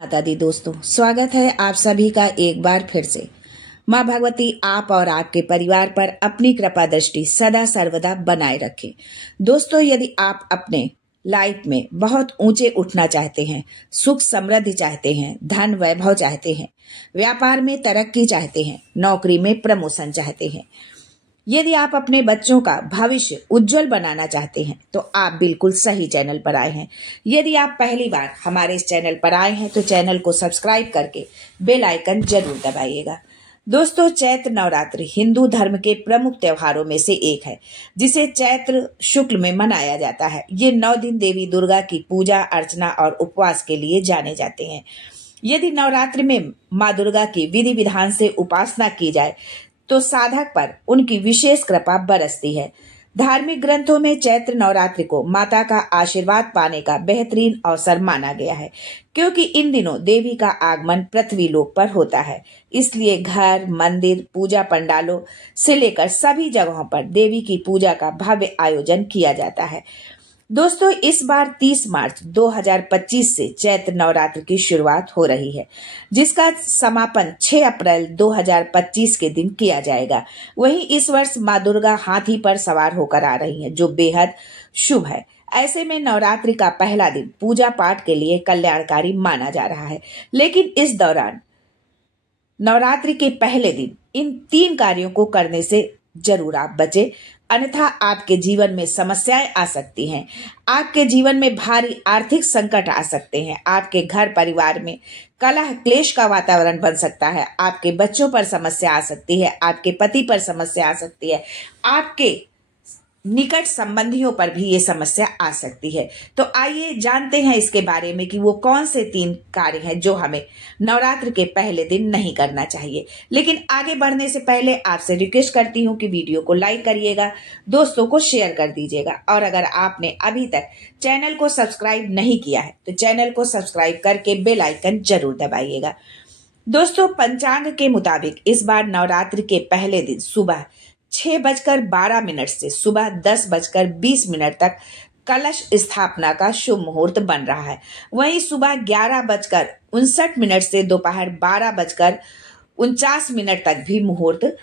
माता दी दोस्तों, स्वागत है आप सभी का एक बार फिर से। माँ भगवती आप और आपके परिवार पर अपनी कृपा दृष्टि सदा सर्वदा बनाए रखे। दोस्तों, यदि आप अपने लाइफ में बहुत ऊंचे उठना चाहते हैं, सुख समृद्धि चाहते हैं, धन वैभव चाहते हैं, व्यापार में तरक्की चाहते हैं, नौकरी में प्रमोशन चाहते हैं, यदि आप अपने बच्चों का भविष्य उज्जवल बनाना चाहते हैं तो आप बिल्कुल सही चैनल पर आए हैं। यदि आप पहली बार हमारे इस चैनल पर आए हैं तो चैनल को सब्सक्राइब करके बेल आइकन जरूर दबाइएगा। दोस्तों, चैत्र नवरात्रि हिंदू धर्म के प्रमुख त्योहारों में से एक है, जिसे चैत्र शुक्ल में मनाया जाता है। ये 9 दिन देवी दुर्गा की पूजा अर्चना और उपवास के लिए जाने जाते हैं। यदि नवरात्रि में माँ दुर्गा की विधि विधान से उपासना की जाए तो साधक पर उनकी विशेष कृपा बरसती है। धार्मिक ग्रंथों में चैत्र नवरात्रि को माता का आशीर्वाद पाने का बेहतरीन अवसर माना गया है, क्योंकि इन दिनों देवी का आगमन पृथ्वी लोक पर होता है। इसलिए घर, मंदिर, पूजा पंडालों से लेकर सभी जगहों पर देवी की पूजा का भव्य आयोजन किया जाता है। दोस्तों, इस बार 30 मार्च 2025 से चैत्र नवरात्र की शुरुआत हो रही है, जिसका समापन 6 अप्रैल 2025 के दिन किया जाएगा। वहीं इस वर्ष माँ दुर्गा हाथी पर सवार होकर आ रही हैं, जो बेहद शुभ है। ऐसे में नवरात्रि का पहला दिन पूजा पाठ के लिए कल्याणकारी माना जा रहा है। लेकिन इस दौरान नवरात्रि के पहले दिन इन 3 कार्यों को करने से जरूर आप बचे, अन्यथा आपके जीवन में समस्याएं आ सकती हैं। आपके जीवन में भारी आर्थिक संकट आ सकते हैं। आपके घर परिवार में कलह क्लेश का वातावरण बन सकता है। आपके बच्चों पर समस्या आ सकती है। आपके पति पर समस्या आ सकती है। आपके निकट संबंधियों पर भी ये समस्या आ सकती है। तो आइए जानते हैं इसके बारे में कि वो कौन से 3 कार्य हैं जो हमें नवरात्र के पहले दिन नहीं करना चाहिए। लेकिन आगे बढ़ने से पहले आपसे रिक्वेस्ट करती हूँ कि वीडियो को लाइक करिएगा, दोस्तों को शेयर कर दीजिएगा, और अगर आपने अभी तक चैनल को सब्सक्राइब नहीं किया है तो चैनल को सब्सक्राइब करके बेल आइकन जरूर दबाइएगा। दोस्तों, पंचांग के मुताबिक इस बार नवरात्रि के पहले दिन सुबह 6:12 से सुबह 10:20 तक कलश स्थापना का शुभ मुहूर्त बन रहा है। वहीं सुबह 11:59 से दोपहर 12:49 तक भी मुहूर्त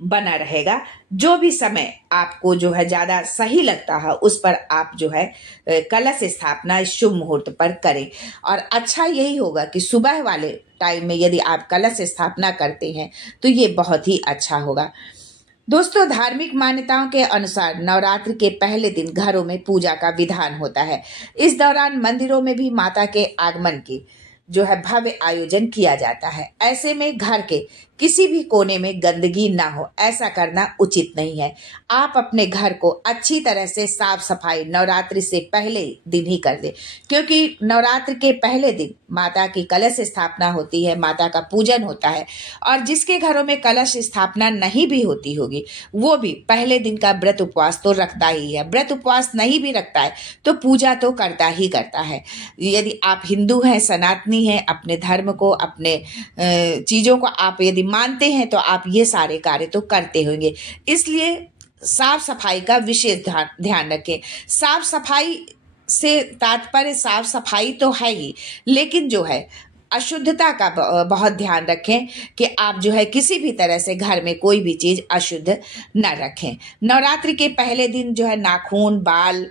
बना रहेगा। जो भी समय आपको जो है ज्यादा सही लगता है उस पर आप जो है कलश स्थापना इस शुभ मुहूर्त पर करें। और अच्छा यही होगा कि सुबह वाले टाइम में यदि आप कलश स्थापना करते हैं तो ये बहुत ही अच्छा होगा। दोस्तों, धार्मिक मान्यताओं के अनुसार नवरात्रि के पहले दिन घरों में पूजा का विधान होता है। इस दौरान मंदिरों में भी माता के आगमन की जो है भव्य आयोजन किया जाता है। ऐसे में घर के किसी भी कोने में गंदगी ना हो, ऐसा करना उचित नहीं है। आप अपने घर को अच्छी तरह से साफ सफाई नवरात्रि से पहले दिन ही कर दें, क्योंकि नवरात्रि के पहले दिन माता की कलश स्थापना होती है, माता का पूजन होता है। और जिसके घरों में कलश स्थापना नहीं भी होती होगी वो भी पहले दिन का व्रत उपवास तो रखता ही है। व्रत उपवास नहीं भी रखता है तो पूजा तो करता ही करता है। यदि आप हिंदू हैं, सनातनी हैं, अपने धर्म को, अपने चीजों को आप यदि मानते हैं तो आप ये सारे कार्य तो करते होंगे। इसलिए साफ सफाई का विशेष ध्यान रखें। साफ सफाई से तात्पर्य साफ सफाई तो है ही, लेकिन जो है अशुद्धता का बहुत ध्यान रखें कि आप जो है किसी भी तरह से घर में कोई भी चीज अशुद्ध न रखें। नवरात्रि के पहले दिन जो है नाखून, बाल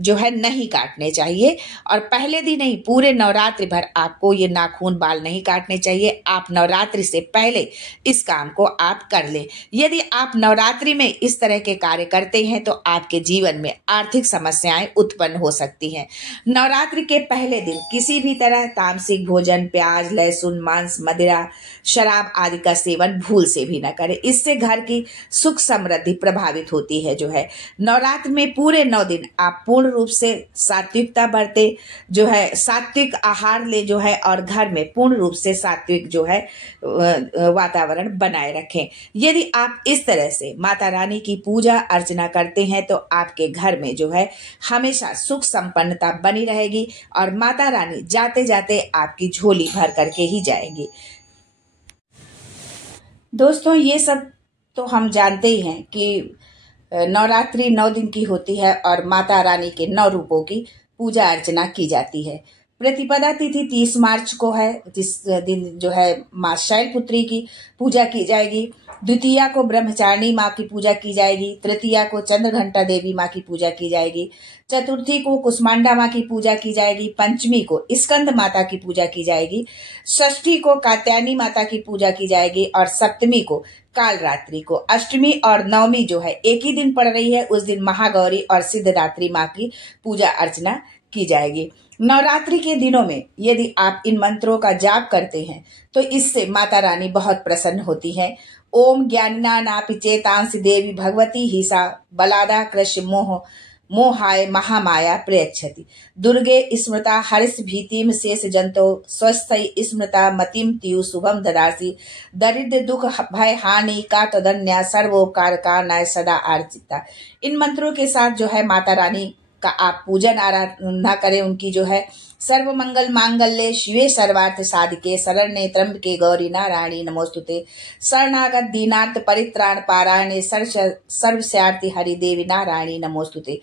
जो है नहीं काटने चाहिए, और पहले दिन नहीं पूरे नवरात्रि भर आपको ये नाखून बाल नहीं काटने चाहिए। आप नवरात्रि से पहले इस काम को आप कर लें। यदि आप नवरात्रि में इस तरह के कार्य करते हैं तो आपके जीवन में आर्थिक समस्याएं उत्पन्न हो सकती हैं। नवरात्रि के पहले दिन किसी भी तरह तामसिक भोजन, प्याज, लहसुन, मांस, मदिरा, शराब आदि का सेवन भूल से भी न करें। इससे घर की सुख समृद्धि प्रभावित होती है। जो है नवरात्रि में पूरे 9 दिन आप पूर्ण रूप से सात्विकता बरते, जो है सात्विक आहार ले जो है, और घर में पूर्ण रूप से सात्विक जो है वातावरण बनाए रखें। यदि आप इस तरह से माता रानी की पूजा अर्चना करते हैं तो आपके घर में जो है हमेशा सुख संपन्नता बनी रहेगी और माता रानी जाते जाते आपकी झोली भर करके ही जाएंगी। दोस्तों, ये सब तो हम जानते ही हैं कि नवरात्रि 9 दिन की होती है और माता रानी के 9 रूपों की पूजा अर्चना की जाती है। प्रतिपदा तिथि 30 मार्च को है, जिस दिन जो है मां शैलपुत्री की पूजा की जाएगी। द्वितीया को ब्रह्मचारिणी माँ की पूजा की जाएगी। तृतीया को चंद्रघंटा देवी माँ की पूजा की जाएगी। चतुर्थी को कुष्मांडा माँ की पूजा की जाएगी। पंचमी को स्कंद माता की पूजा की जाएगी। षष्ठी को कात्यायनी माता की पूजा की जाएगी और सप्तमी को कालरात्रि को। अष्टमी और नवमी जो है एक ही दिन पड़ रही है, उस दिन महागौरी और सिद्धदात्री माँ की पूजा अर्चना की जाएगी। नवरात्रि के दिनों में यदि आप इन मंत्रों का जाप करते हैं तो इससे माता रानी बहुत प्रसन्न होती है। ओम ज्ञानिना नापि चेतांसि देवी भगवती हिसा बलादा कृष्ण मोहाय महामाया प्रयच्छति। दुर्गे स्मृता हर्ष भीतिम शेष जंतो स्वस्थ स्मृता मतिम तियु शुभम ददासी। दरिद्र दुख भय हानि का तदन्या सर्वोपकार का नाय सदा आर्चिता। इन मंत्रों के साथ जो है माता रानी का आप पूजन आराधना करें। उनकी जो है सर्व मंगल मांगल्ये शिवे सर्वार्थ साधिके शरण्ये त्र्यंबके गौरी नारायणी नमोस्तुते। शरणागत दीनार्थ परित्राण पारायणे सर्वस्यार्थी हरि देवी नारायणी नमोस्तुते।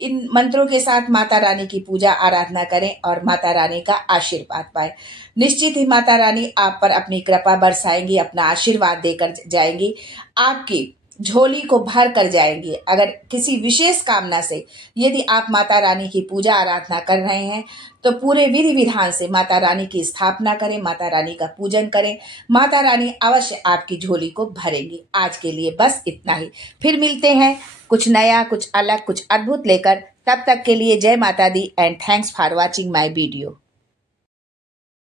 इन मंत्रों के साथ माता रानी की पूजा आराधना करें और माता रानी का आशीर्वाद पाएं। निश्चित ही माता रानी आप पर अपनी कृपा बरसाएंगी, अपना आशीर्वाद देकर जाएंगी, आपकी झोली को भर कर जाएंगी। अगर किसी विशेष कामना से यदि आप माता रानी की पूजा आराधना कर रहे हैं तो पूरे विधि विधान से माता रानी की स्थापना करें, माता रानी का पूजन करें। माता रानी अवश्य आपकी झोली को भरेंगी। आज के लिए बस इतना ही, फिर मिलते हैं कुछ नया, कुछ अलग, कुछ अद्भुत लेकर। तब तक के लिए जय माता दी and thanks for watching my video.